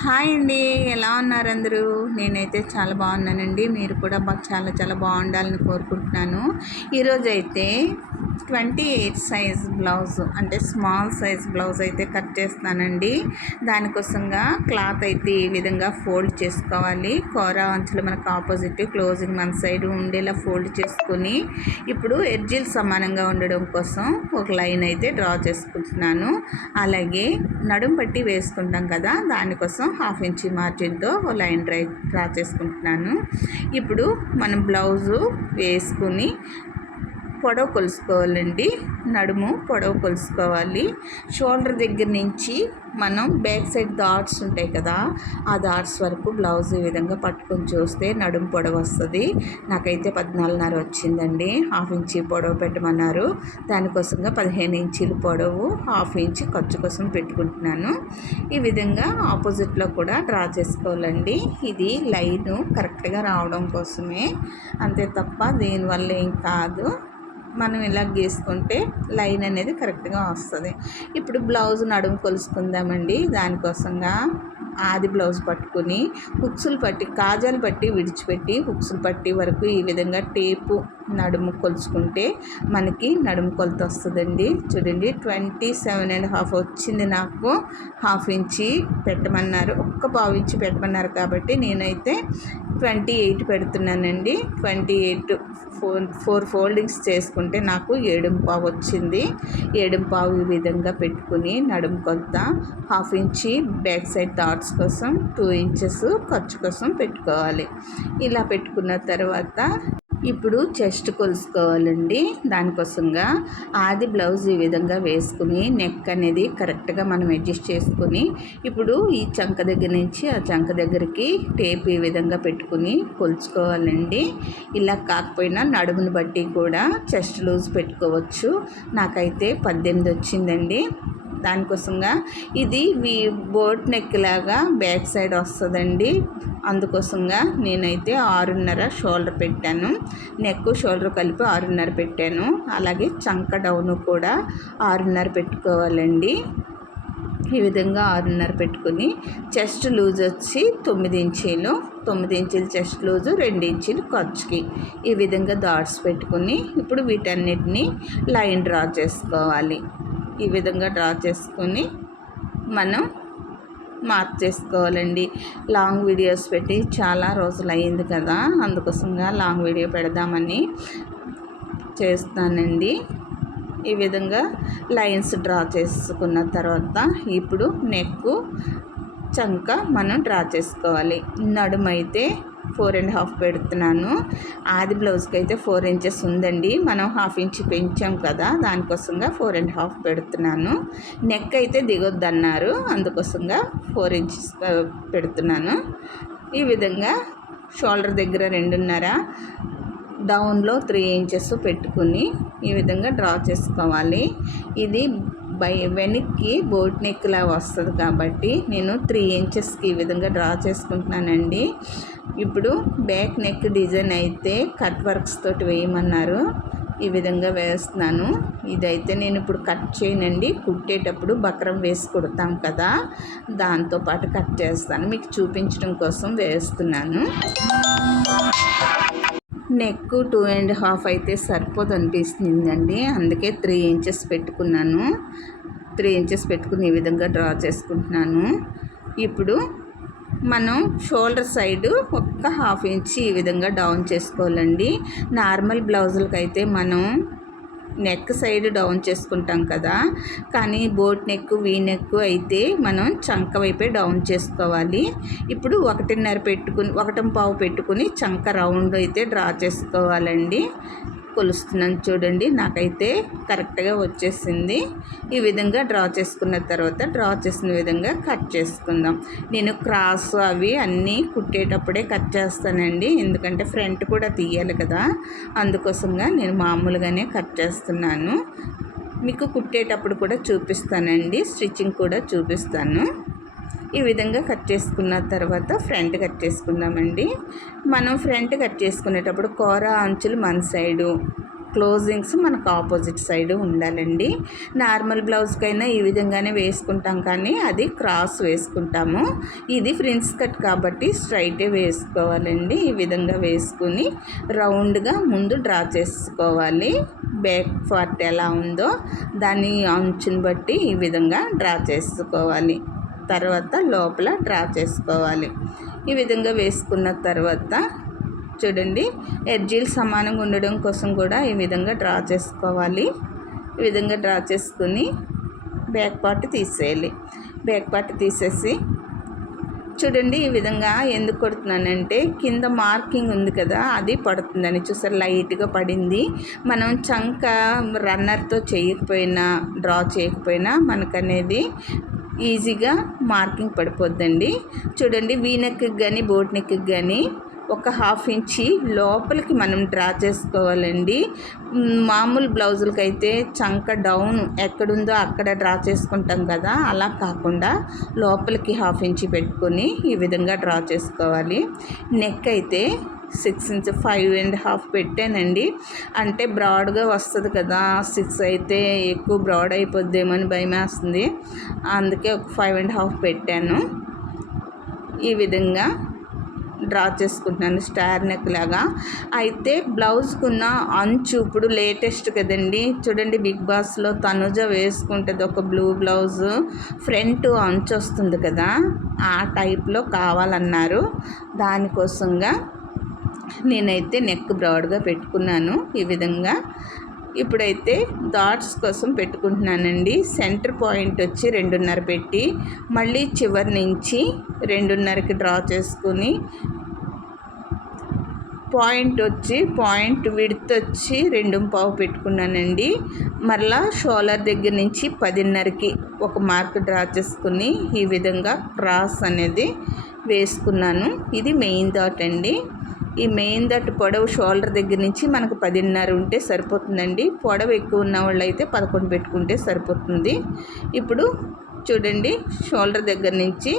Hi అండి. ఎలా ఉన్నారు అందరూ? నేనైతే చాలా బాగున్నానండి. మీరు కూడా చాలా చాలా బాగుండాలని కోరుకుంటున్నాను. ఈరోజైతే 28 సైజ్ బ్లౌజ్ అంటే స్మాల్ సైజ్ బ్లౌజ్ అయితే కట్ చేస్తున్నానండి. దానికోసంగా క్లాత్ అయితే ఈ విధంగా ఫోల్డ్ చేసుకోవాలి. కూర అంచులు మనకు ఆపోజిట్ క్లోజింగ్ మన సైడ్ ఉండేలా ఫోల్డ్ చేసుకొని ఇప్పుడు ఎడ్జిల్ సమానంగా ఉండడం కోసం ఒక లైన్ అయితే డ్రా చేసుకుంటున్నాను. అలాగే నడుం పట్టి వేసుకుంటాం కదా, దానికోసం హాఫ్ ఇంచ్ మార్జిన్తో లైన్ డ్రా చేసుకుంటున్నాను. ఇప్పుడు మనం బ్లౌజు వేసుకుని పొడవు కొలుసుకోవాలండి. నడుము పొడవు కొలుసుకోవాలి. షోల్డర్ దగ్గర నుంచి మనం బ్యాక్ సైడ్ డాట్స్ ఉంటాయి కదా, ఆ డాట్స్ వరకు బ్లౌజ్ ఈ విధంగా పట్టుకొని చూస్తే నడుము పొడవు వస్తుంది. నాకైతే 14.5 వచ్చిందండి. హాఫ్ ఇంచ్ పొడవు పెట్టమన్నారు. దానికోసంగా 15 ఇంచీలు పొడవు హాఫ్ ఇంచ్ ఖర్చు కోసం పెట్టుకుంటున్నాను. ఈ విధంగా ఆపోజిట్లో కూడా డ్రా చేసుకోవాలండి. ఇది లైను కరెక్ట్గా రావడం కోసమే, అంతే తప్ప దీనివల్ల ఏం కాదు. మనం ఇలా గీసుకుంటే లైన్ అనేది కరెక్ట్గా వస్తుంది. ఇప్పుడు బ్లౌజ్ నడుము కొలుసుకుందామండి. దానికోసంగా ఆది బ్లౌజ్ పట్టుకుని హుక్సులు పట్టి కాజాలు పట్టి విడిచిపెట్టి హుక్సులు పట్టి వరకు ఈ విధంగా టేపు నడుము కొలుచుకుంటే మనకి నడుము కొలత వస్తుందండి. చూడండి 27.5 వచ్చింది. నాకు హాఫ్ ఇంచి పెట్టమన్నారు, ఒక్క పావు ఇంచి పెట్టమన్నారు కాబట్టి నేనైతే 28 పెడుతున్నానండి. 28 4 ఫోల్డింగ్స్ చేసుకుంటే నాకు 7.5 వచ్చింది. 7.5 ఈ విధంగా పెట్టుకుని నడుము కొలత half inch back side dots కోసం 2 ఇంచెస్ ఖర్చు కోసం పెట్టుకోవాలి. ఇలా పెట్టుకున్న తర్వాత ఇప్పుడు చెస్ట్ కొలుసుకోవాలండి. దానికోసంగా ఆది బ్లౌజ్ ఈ విధంగా వేసుకుని నెక్ అనేది కరెక్ట్గా మనం అడ్జస్ట్ చేసుకుని ఇప్పుడు ఈ చంక దగ్గర నుంచి ఆ చంక దగ్గరికి టేప్ ఈ విధంగా పెట్టుకుని కొలుచుకోవాలండి. ఇలా కాకపోయినా నడుముని బట్టి కూడా చెస్ట్ లూజ్ పెట్టుకోవచ్చు. నాకైతే 18 వచ్చిందండి. దానికోసంగా ఇది బోట్ నెక్ లాగా బ్యాక్ సైడ్ వస్తుందండి. అందుకోసంగా నేనైతే 6.5 షోల్డర్ పెట్టాను. నెక్ షోల్డర్ కలిపి 6.5 పెట్టాను. అలాగే చంక డౌన్ కూడా 6.5 పెట్టుకోవాలండి. ఈ విధంగా 6.5 పెట్టుకుని చెస్ట్ లూజ్ వచ్చి 9 ఇంచీలు 9 ఇంచీలు చెస్ట్ లూజు 2 ఇంచీలు ఖర్చుకి ఈ విధంగా డాట్స్ పెట్టుకుని ఇప్పుడు వీటన్నిటిని లైన్ డ్రా చేసుకోవాలి. ఈ విధంగా డ్రా చేసుకొని మనం మార్క్ చేసుకోవాలండి. లాంగ్ వీడియోస్ పెట్టి చాలా రోజులు అయ్యింది కదా, అందుకోసంగా లాంగ్ వీడియో పెడదామని చేస్తానండి. ఈ విధంగా లైన్స్ డ్రా చేసుకున్న తర్వాత ఇప్పుడు నెక్ చంక మనం డ్రా చేసుకోవాలి. నడుమైతే 4.5 పెడుతున్నాను. ఆది బ్లౌజ్కి అయితే 4 ఇంచెస్ ఉందండి. మనం హాఫ్ ఇంచ్ పెంచాం కదా, దానికోసంగా 4.5 పెడుతున్నాను. నెక్ అయితే దిగొద్దన్నారు, అందుకోసంగా 4 ఇంచెస్ పెడుతున్నాను. ఈ విధంగా షోల్డర్ దగ్గర 2.5 డౌన్లో 3 ఇంచెస్ పెట్టుకుని ఈ విధంగా డ్రా చేసుకోవాలి. ఇది వెనక్కి బోట్ నెక్ లా వస్తుంది కాబట్టి నేను 3 ఇంచెస్కి ఈ విధంగా డ్రా చేసుకుంటున్నానండి. ఇప్పుడు బ్యాక్ నెక్ డిజైన్ అయితే కట్ వర్క్స్ తోటి వేయమన్నారు. ఈ విధంగా వేస్తున్నాను. ఇదైతే నేను ఇప్పుడు కట్ చేయనండి, కుట్టేటప్పుడు బక్రం వేసి కుడతాం కదా, దాంతోపాటు కట్ చేస్తాను. మీకు చూపించడం కోసం వేస్తున్నాను. నెక్ 2.5 అయితే సరిపోదు అనిపిస్తుందండి, అందుకే 3 ఇంచెస్ పెట్టుకున్నాను. 3 ఇంచెస్ పెట్టుకుని ఈ విధంగా డ్రా చేసుకుంటున్నాను. ఇప్పుడు మనం షోల్డర్ సైడ్ ఒక్క హాఫ్ ఇంచ్ ఈ విధంగా డౌన్ చేసుకోవాలండి. నార్మల్ బ్లౌజులకి అయితే మనం నెక్ సైడ్ డౌన్ చేసుకుంటాం కదా, కానీ బోట్ నెక్ వీ నెక్ అయితే మనం చంక వైపే డౌన్ చేసుకోవాలి. ఇప్పుడు 1.5 పెట్టుకుని 1.5 పెట్టుకుని చంక రౌండ్ అయితే డ్రా చేసుకోవాలండి. కొలుస్తున్నాను చూడండి, నాకైతే కరెక్ట్గా వచ్చేసింది. ఈ విధంగా డ్రా చేసుకున్న తర్వాత డ్రా చేసిన విధంగా కట్ చేసుకుందాం. నేను క్రాస్ అవి అన్నీ కుట్టేటప్పుడే కట్ చేస్తానండి, ఎందుకంటే ఫ్రంట్ కూడా తీయాలి కదా, అందుకోసంగా నేను మామూలుగానే కట్ చేస్తున్నాను. మీకు కుట్టేటప్పుడు కూడా చూపిస్తానండి, స్టిచ్చింగ్ కూడా చూపిస్తాను. ఈ విధంగా కట్ చేసుకున్న తర్వాత ఫ్రంట్ కట్ చేసుకుందామండి. మనం ఫ్రంట్ కట్ చేసుకునేటప్పుడు కూర అంచులు మన సైడు, క్లోజింగ్స్ మనకు ఆపోజిట్ సైడ్ ఉండాలండి. నార్మల్ బ్లౌజ్కైనా ఈ విధంగానే వేసుకుంటాం, కానీ అది క్రాస్ వేసుకుంటాము. ఇది ఫ్రిన్స్ కట్ కాబట్టి స్ట్రైటే వేసుకోవాలండి. ఈ విధంగా వేసుకుని రౌండ్గా ముందు డ్రా చేసుకోవాలి. బ్యాక్ పార్ట్ ఎలా ఉందో దాని అంచుని బట్టి ఈ విధంగా డ్రా చేసుకోవాలి. తర్వాత లోపల డ్రా చేసుకోవాలి. ఈ విధంగా వేసుకున్న తర్వాత చూడండి, ఎడ్జీలు సమానంగా ఉండడం కోసం కూడా ఈ విధంగా డ్రా చేసుకోవాలి. ఈ విధంగా డ్రా చేసుకుని బ్యాక్ పార్ట్ తీసేయాలి. బ్యాక్ పార్ట్ తీసేసి చూడండి, ఈ విధంగా ఎందుకు కొడుతున్నానంటే కింద మార్కింగ్ ఉంది కదా, అది పడుతుందని. చూసారు, లైట్గా పడింది. మనం చంక రన్నర్తో చేయకపోయినా డ్రా చేయకపోయినా మనకనేది ఈజీగా మార్కింగ్ పడిపోద్దండి. చూడండి, వీ నెక్కి కానీ బోట్ నెక్కి కానీ ఒక 1/2 ఇంచి లోపలికి మనం డ్రా చేసుకోవాలండి. మామూలు బ్లౌజులకి అయితే చంక డౌన్ ఎక్కడుందో అక్కడ డ్రా చేసుకుంటాం కదా, అలా కాకుండా లోపలికి 1/2 ఇంచి పెట్టుకొని ఈ విధంగా డ్రా చేసుకోవాలి. నెక్ అయితే 6 ఇంచ్ 5.5 పెట్టానండి. అంటే బ్రాడ్గా వస్తుంది కదా, 6 అయితే ఎక్కువ బ్రాడ్ అయిపోద్దేమో అని భయం వేస్తుంది. అందుకే ఒక 5.5 పెట్టాను. ఈ విధంగా డ్రా చేసుకుంటున్నాను స్టార్ నెక్ లాగా. అయితే బ్లౌజ్కున్న అంచు ఇప్పుడు లేటెస్ట్ కదండి. చూడండి, బిగ్ బాస్లో తనుజ వేసుకుంటుంది ఒక బ్లూ బ్లౌజ్, ఫ్రంట్ అంచు వస్తుంది కదా, ఆ టైప్లో కావాలన్నారు. దానికోసంగా నేనైతే నెక్ బ్రాడ్గా పెట్టుకున్నాను. ఈ విధంగా ఇప్పుడైతే డాట్స్ కోసం పెట్టుకుంటున్నానండి. సెంటర్ పాయింట్ వచ్చి 2.5 పెట్టి మళ్ళీ చివరి నుంచి 2.5కి డ్రా చేసుకుని పాయింట్ విడ్త్ వచ్చి 2.5 పెట్టుకున్నానండి. మరలా షోల్డర్ దగ్గర నుంచి 10.5కి ఒక మార్క్ డ్రా చేసుకుని ఈ విధంగా క్రాస్ అనేది వేసుకున్నాను. ఇది మెయిన్ డాట్ అండి. ఈ మెయిన్ డాట్ పొడవు షోల్డర్ దగ్గర నుంచి మనకు 10.5 ఉంటే సరిపోతుందండి. పొడవు ఎక్కువ ఉన్న వాళ్ళు అయితే 11 పెట్టుకుంటే సరిపోతుంది. ఇప్పుడు చూడండి, షోల్డర్ దగ్గర నుంచి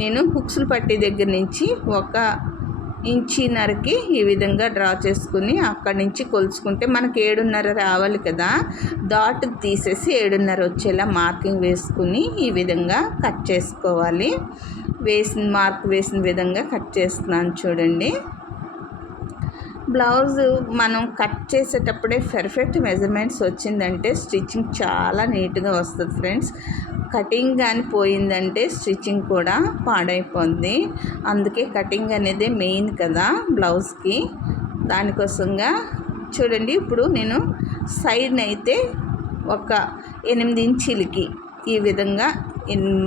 నేను హుక్స్లు పట్టీ దగ్గర నుంచి 1.5 ఇంచుకి ఈ విధంగా డ్రా చేసుకుని అక్కడి నుంచి కొలుచుకుంటే మనకి 7.5 రావాలి కదా, డాట్ తీసేసి 7.5 వచ్చేలా మార్కింగ్ వేసుకుని ఈ విధంగా కట్ చేసుకోవాలి. మార్క్ వేసిన విధంగా కట్ చేస్తున్నాను చూడండి. బ్లౌజ్ మనం కట్ చేసేటప్పుడే పర్ఫెక్ట్ మెజర్మెంట్స్ వచ్చిందంటే స్టిచ్చింగ్ చాలా నీట్గా వస్తుంది ఫ్రెండ్స్. కటింగ్ కానీ పోయిందంటే స్టిచ్చింగ్ కూడా పాడైపోద్ది. అందుకే కటింగ్ అనేది మెయిన్ కదా బ్లౌజ్కి. దానికోసంగా చూడండి, ఇప్పుడు నేను సైడ్ని అయితే ఒక 8 ఇంచులకి ఈ విధంగా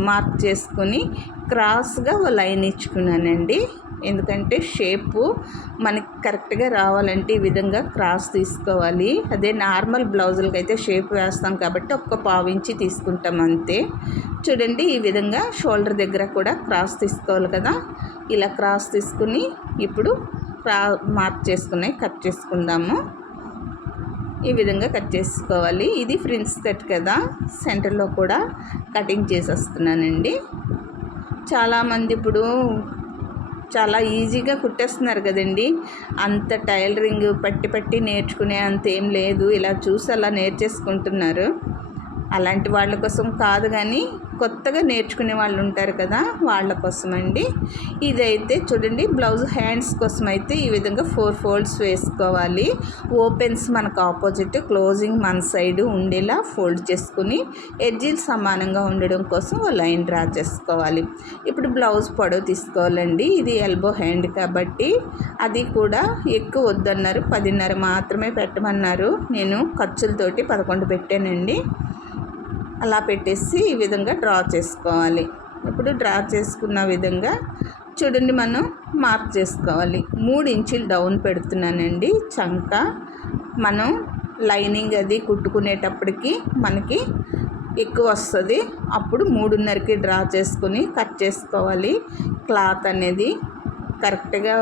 మార్క్ చేసుకొని క్రాస్గా లైన్ ఇచ్చుకున్నానండి. ఎందుకంటే షేపు మనకి కరెక్ట్గా రావాలంటే ఈ విధంగా క్రాస్ తీసుకోవాలి. అదే నార్మల్ బ్లౌజులకి అయితే షేప్ వేస్తాం కాబట్టి ఒక 1/4 ఇంచి తీసుకుంటాం అంతే. చూడండి, ఈ విధంగా షోల్డర్ దగ్గర కూడా క్రాస్ తీసుకోవాలి కదా. ఇలా క్రాస్ తీసుకుని ఇప్పుడు మార్క్ చేసుకుని కట్ చేసుకుందాము. ఈ విధంగా కట్ చేసుకోవాలి. ఇది ఫ్రిన్స్ కట్ కదా, సెంటర్లో కూడా కటింగ్ చేసేస్తున్నానండి. చాలామంది ఇప్పుడు చాలా ఈజీగా కుట్టేస్తున్నారు కదండి. అంత టైలరింగ్ పట్టి నేర్చుకునే అంత ఏం లేదు, ఇలా చూసి అలా నేర్చేసుకుంటున్నారు. అలాంటి వాళ్ళ కోసం కాదు, కానీ కొత్తగా నేర్చుకునే వాళ్ళు ఉంటారు కదా, వాళ్ళ కోసం అండి. ఇదైతే చూడండి, బ్లౌజ్ హ్యాండ్స్ కోసం అయితే ఈ విధంగా 4 ఫోల్డ్స్ వేసుకోవాలి. ఓపెన్స్ మనకు ఆపోజిట్, క్లోజింగ్ మన సైడ్ ఉండేలా ఫోల్డ్ చేసుకుని ఎడ్జీలు సమానంగా ఉండడం కోసం లైన్ డ్రా చేసుకోవాలి. ఇప్పుడు బ్లౌజ్ పొడవు తీసుకోవాలండి. ఇది ఎల్బో హ్యాండ్ కాబట్టి అది కూడా ఎక్కువ వద్దన్నారు, 10.5 మాత్రమే పెట్టమన్నారు. నేను ఖర్చులతోటి 11 పెట్టానండి. అలా పెట్టేసి ఈ విధంగా డ్రా చేసుకోవాలి. ఇప్పుడు డ్రా చేసుకున్న విధంగా చూడండి, మనం మార్క్ చేసుకోవాలి. 3 ఇంచులు డౌన్ పెడుతున్నానండి చంక. మనం లైనింగ్ అది కుట్టుకునేటప్పటికి మనకి ఎక్కువ వస్తుంది. అప్పుడు 3.5కి డ్రా చేసుకుని కట్ చేసుకోవాలి. క్లాత్ అనేది కరెక్ట్గా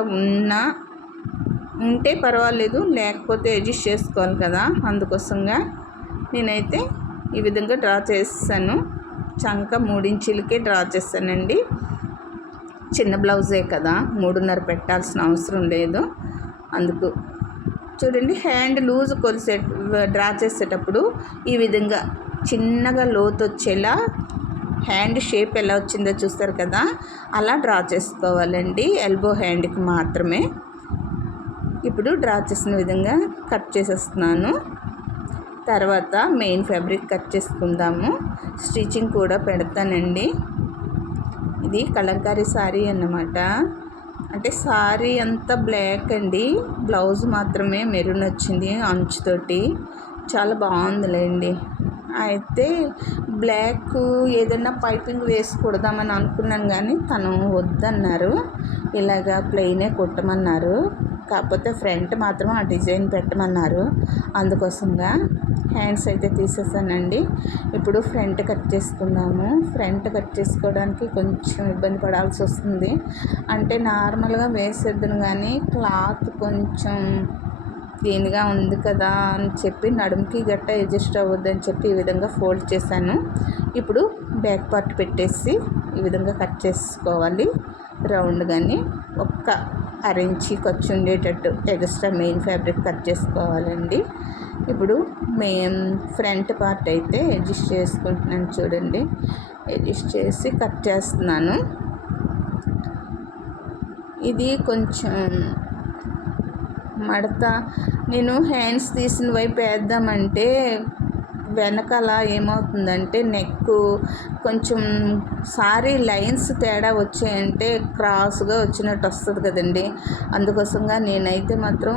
ఉంటే పర్వాలేదు, లేకపోతే అడ్జస్ట్ చేసుకోవాలి కదా. అందుకోసంగా నేనైతే ఈ విధంగా డ్రా చేస్తాను. చంక 3 ఇంచులకే డ్రా చేస్తానండి. చిన్న బ్లౌజే కదా, 3.5 పెట్టాల్సిన అవసరం లేదు. అందుకు చూడండి, హ్యాండ్ లూజ్ డ్రా చేసేటప్పుడు ఈ విధంగా చిన్నగా లోతు వచ్చేలా హ్యాండ్ షేప్ ఎలా వచ్చిందో చూస్తారు కదా, అలా డ్రా చేసుకోవాలండి. ఎల్బో హ్యాండ్కి మాత్రమే. ఇప్పుడు డ్రా చేసిన విధంగా కట్ చేసేస్తున్నాను. తర్వాత మెయిన్ ఫ్యాబ్రిక్ కట్ చేసుకుందాము. స్టిచ్చింగ్ కూడా పెడతానండి. ఇది కలంకారీ శారీ అన్నమాట. అంటే శారీ అంతా బ్లాక్ అండి, బ్లౌజ్ మాత్రమే మెరూన్ వచ్చింది అంచుతోటి. చాలా బాగుందిలేండి. అయితే బ్లాక్ ఏదైనా పైపింగ్ వేసి కుడదామని అనుకున్నాను, కానీ తను వద్దన్నారు. ఇలాగా ప్లెయినే కుట్టమన్నారు. కాకపోతే ఫ్రంట్ మాత్రం ఆ డిజైన్ పెట్టమన్నారు. అందుకోసంగా హ్యాండ్స్ అయితే తీసేసానండి. ఇప్పుడు ఫ్రంట్ కట్ చేసుకుందాము. ఫ్రంట్ కట్ చేసుకోవడానికి కొంచెం ఇబ్బంది పడాల్సి వస్తుంది. అంటే నార్మల్గా వేసేద్దును, కానీ క్లాత్ కొంచెం దీనిగా ఉంది కదా అని చెప్పి నడుముకి గట్ట అడ్జస్ట్ అవ్వద్దని చెప్పి ఈ విధంగా ఫోల్డ్ చేశాను. ఇప్పుడు బ్యాక్ పార్ట్ పెట్టేసి ఈ విధంగా కట్ చేసుకోవాలి. రౌండ్గాని ఒక్క అరెంచి ఖర్చు ఉండేటట్టు ఎక్స్ట్రా మెయిన్ ఫ్యాబ్రిక్ కట్ చేసుకోవాలండి. ఇప్పుడు ఫ్రంట్ పార్ట్ అయితే అడ్జస్ట్ చేసుకుంటున్నాను. చూడండి, అడ్జస్ట్ చేసి కట్ చేస్తున్నాను. ఇది కొంచెం మడత నేను హ్యాండ్స్ తీసిన వైపు వేద్దామంటే వెనకాల ఏమవుతుందంటే నెక్ కొంచెం సారీ లైన్స్ తేడా వచ్చాయంటే క్రాస్గా వచ్చినట్టు వస్తుంది కదండి. అందుకోసంగా నేనైతే మాత్రం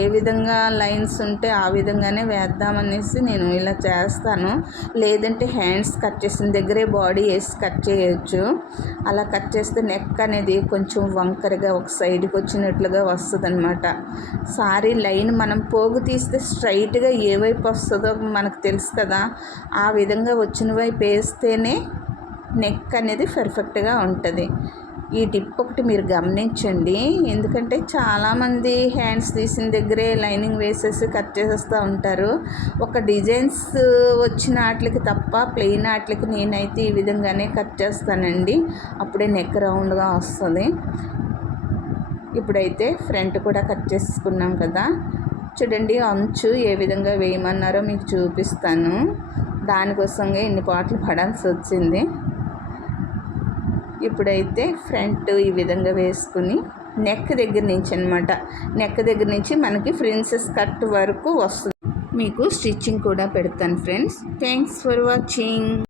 ఏ విధంగా లైన్స్ ఉంటే ఆ విధంగానే వేద్దామనేసి నేను ఇలా చేస్తాను. లేదంటే హ్యాండ్స్ కట్ చేసిన దగ్గరే బాడీ వేసి కట్ చేయొచ్చు. అలా కట్ చేస్తే నెక్ అనేది కొంచెం వంకరగా ఒక సైడ్కి వచ్చినట్లుగా వస్తుంది అనమాట. సారీ లైన్ మనం పోగు తీస్తే స్ట్రైట్గా ఏ వైపు వస్తుందో మనకు తెలుసు కదా, ఆ విధంగా వచ్చిన వైపు వేస్తేనే నెక్ అనేది పర్ఫెక్ట్గా ఉంటుంది. ఈ టిప్ ఒకటి మీరు గమనించండి. ఎందుకంటే చాలామంది హ్యాండ్స్ తీసిన దగ్గరే లైనింగ్ వేసేసి కట్ చేసేస్తూ ఉంటారు. ఒక డిజైన్స్ వచ్చిన వాటికి తప్ప ప్లెయిన్ వాటికి నేనైతే ఈ విధంగానే కట్ చేస్తానండి. అప్పుడే నెక్ రౌండ్గా వస్తుంది. ఇప్పుడైతే ఫ్రంట్ కూడా కట్ చేసుకున్నాం కదా. చూడండి, అంచు ఏ విధంగా వేయమన్నారో మీకు చూపిస్తాను. దానికోసంగా ఇన్ని పాటలు పడాల్సి వచ్చింది. ఇప్పుడైతే ఫ్రంట్ ఈ విధంగా వేసుకుని నెక్ దగ్గర నుంచి అనమాట, నెక్ దగ్గర నుంచి మనకి ప్రిన్సెస్ కట్ వరకు వస్తుంది. మీకు స్టిచ్చింగ్ కూడా పెడతాను ఫ్రెండ్స్. Thanks for watching.